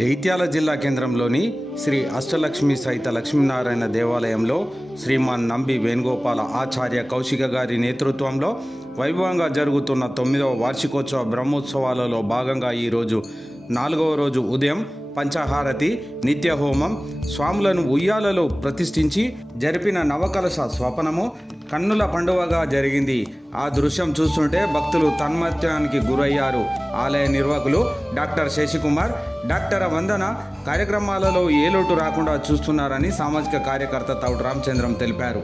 జైత్యాల జిల్లా కేంద్రంలోని శ్రీ అష్టలక్ష్మి సహిత లక్ష్మీనారాయణ దేవాలయంలో శ్రీమాన్ నంబి వేణుగోపాల ఆచార్య కౌశిక గారి నేతృత్వంలో వైభవంగా జరుగుతున్న తొమ్మిదవ వార్షికోత్సవ బ్రహ్మోత్సవాలలో భాగంగా ఈరోజు నాలుగవ రోజు ఉదయం పంచహారతి నిత్య హోమం స్వాములను ఉయ్యాలలో ప్రతిష్ఠించి జరిపిన నవకలశ స్వపనము కన్నుల పండుగగా జరిగింది. ఆ దృశ్యం చూస్తుంటే భక్తులు తన్మత్యానికి గురయ్యారు. ఆలయ నిర్వాహకులు డాక్టర్ శశికుమార్ డాక్టర్ వందన కార్యక్రమాలలో ఏ లోటు రాకుండా చూస్తున్నారని సామాజిక కార్యకర్త తౌడు రామచంద్రం తెలిపారు.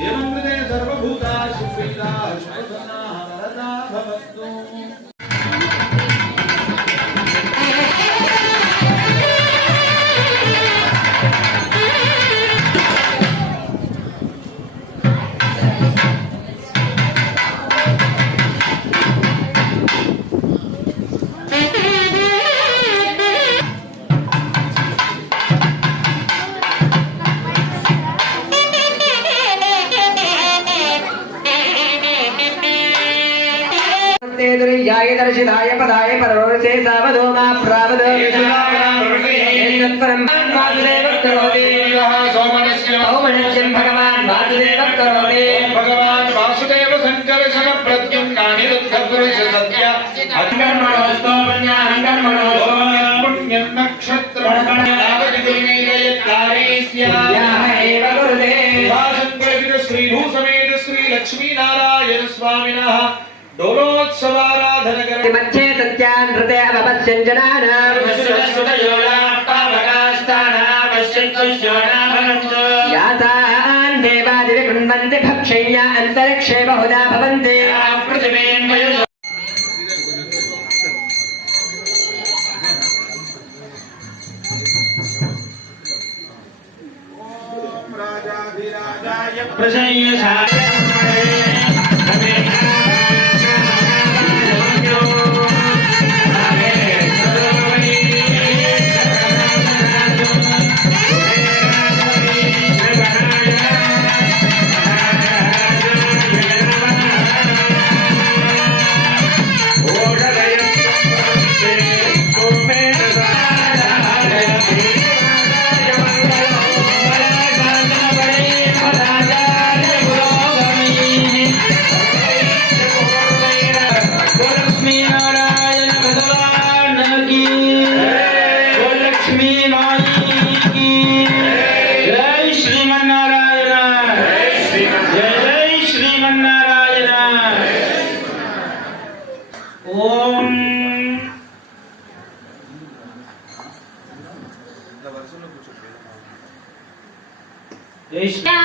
దేవమృతేన సర్వభూతా प्रवृत्ते सावधो मा प्रावध परम वासुदेव करोति सौमनस्यं भगवान् वासुदेव करोति भगवान् वासुदेव सङ्कर्षण प्रत्यं कानिरुद्धपुरुष सत्य अङ्गर्मणोस्तोपन्या अङ्गर्मणोस्तो पुण्यं नक्षत्रैस्याः एव गुरुदे श्रीभूसमेत श्रीलक्ष्मीनारायण स्वामिनः डोलोत्सवाराधनकर ऋषीणाम् कृते अपपश्यञ्जनानाम् यातान् देवादिर्गृह्णन्ति भक्षय्या अन्तरिक्षे बहुधा भवन्ति प्रसन्न Krishna.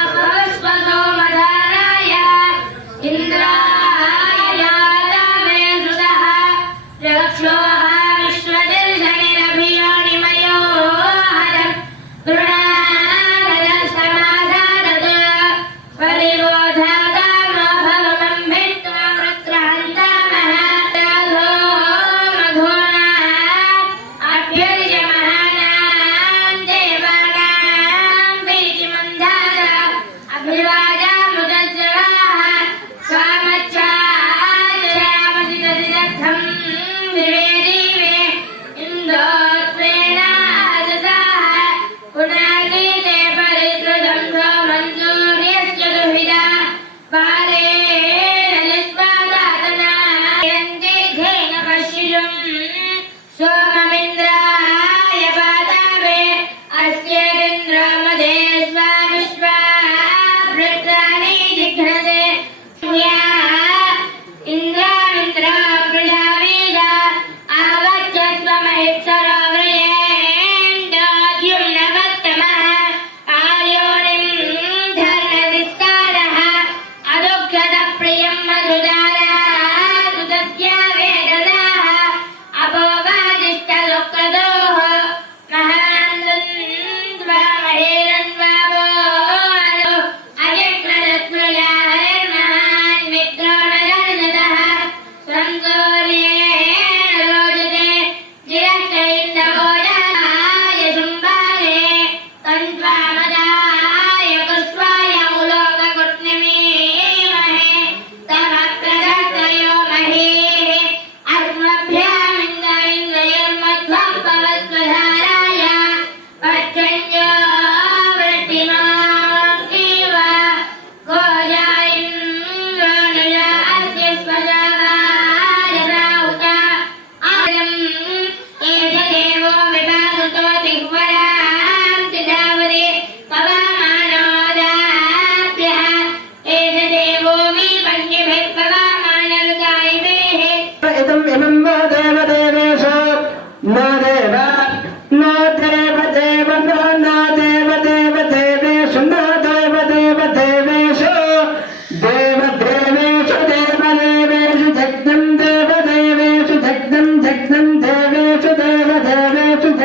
So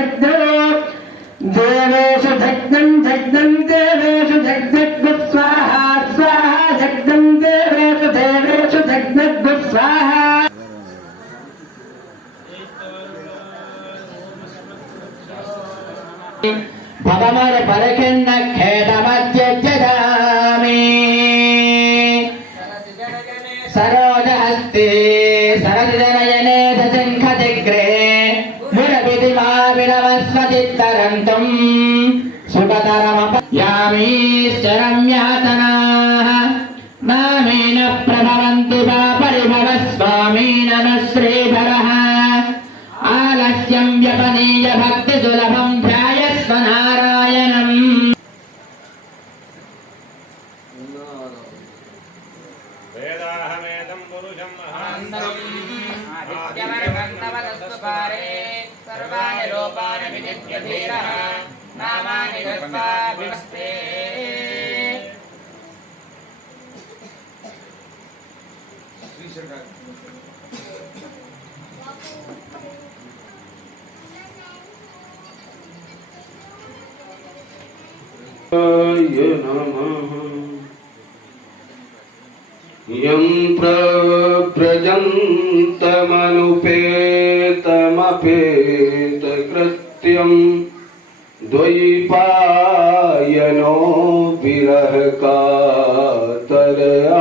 దేవేషు జగ్నో దేవేషు జగ్నం జగ్నం దేవేషు జగ్నగ్గు స్వాహా స్వాహా జగ్నం దేవేషు దేవేషు జగ్నగ్గు స్వాహా భగవర పరకిండ ఖేదమత్యజామి సరోజహస్తి సరసిజనయనే దశంఖదిగ్రే మురవిధి మా వినవస్వతిత్తరంతం సుఖతరమయామీశ్చరమ్యాతనాః మామేన ప్రభవంతి వా పరిభవ స్వామీ నమ శ్రీధరः ఆలస్యం వ్యపనీయ భక్తి సులభం ధ్యాయస్వ నారాయణం వేదాహమేదం పురుషం ధీరః నామాని గత్వా వివస్తే यं सत्यम द्वैपायनो विरह का तरजुभाव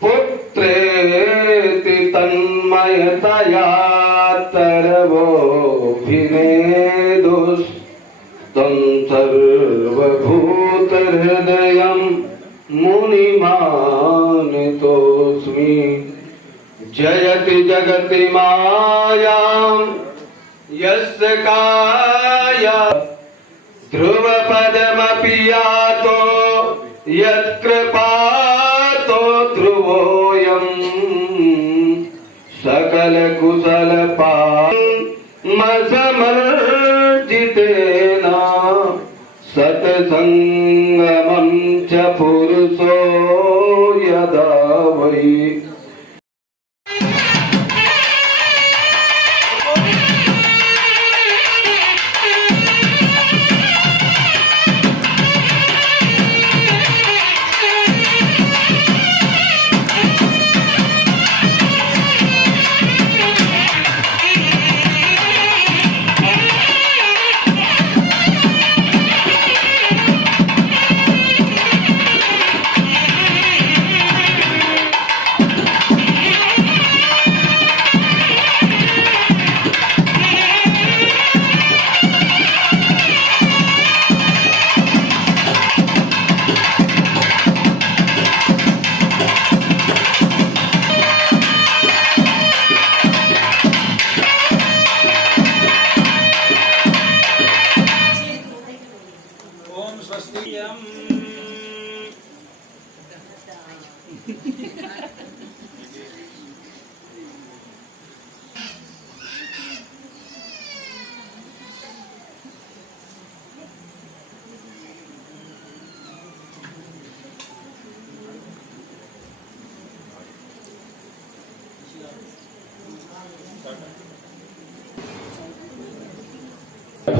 पुत्रेति तन्मयतया तरवो तरवोभिनेदुस्तं सर्वभूतहृदयं मुनिमानितोऽस्मि। जयति जगति माया यस्य काया ध्रुवपदमपि यातो यत्कृपातो ध्रुवोऽयम्। सकलकुशलपा मसमर्जितेन सत्सङ्गमं च पुरुषो यदा।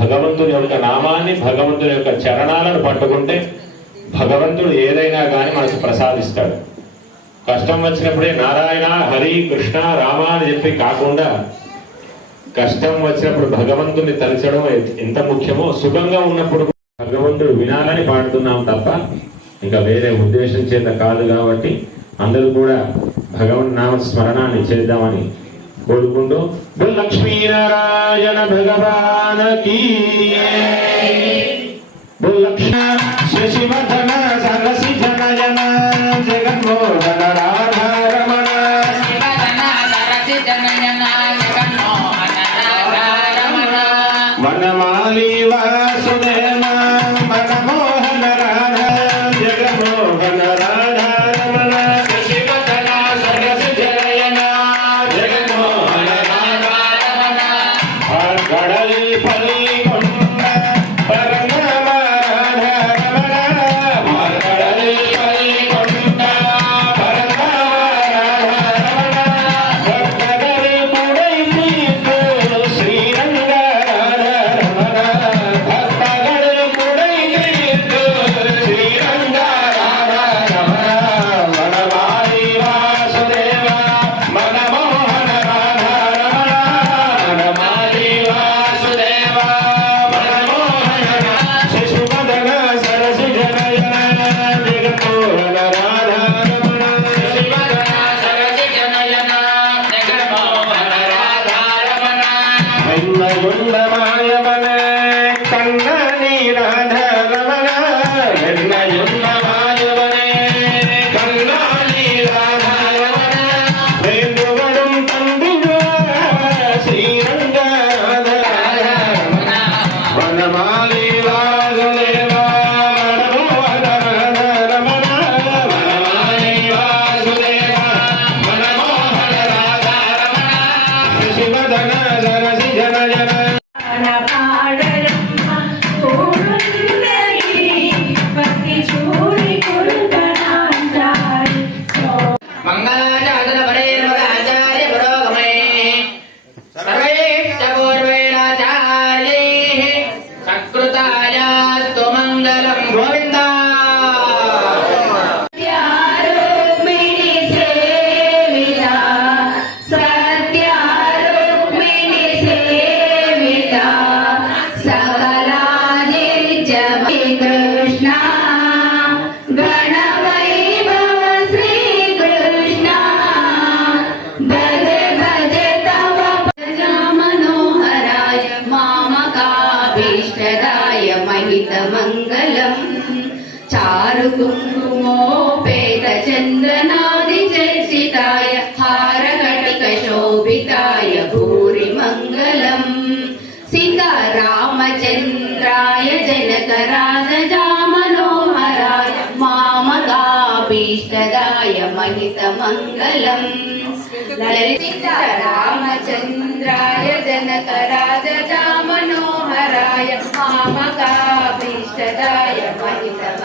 భగవంతుని యొక్క నామాన్ని భగవంతుని యొక్క చరణాలను పట్టుకుంటే భగవంతుడు ఏదైనా కానీ మనకు ప్రసాదిస్తాడు. కష్టం వచ్చినప్పుడే నారాయణ హరి కృష్ణ రామ అని చెప్పి కాకుండా కష్టం వచ్చినప్పుడు భగవంతుని తలచడం ఎంత ముఖ్యమో సుఖంగా ఉన్నప్పుడు భగవంతుడు వినాలని పాడుతున్నాం తప్ప ఇంకా వేరే ఉద్దేశం చేత కాదు కాబట్టి అందరూ కూడా భగవన్ నామ స్మరణాన్ని చేద్దామని కోరుకుంటూ లక్ష్మీనారాయణ భగవాన్ కీ లక్ష్మ శశివర్ధన సరసి జనయన జగన్మోహన రాధ जनकराजजामनोहराय मामकाभीष्टदाय महितमङ्गलम् सीतारामचन्द्राय जनकराजजामनोहराय मामकाभीष्टदाय महितमङ्गलम्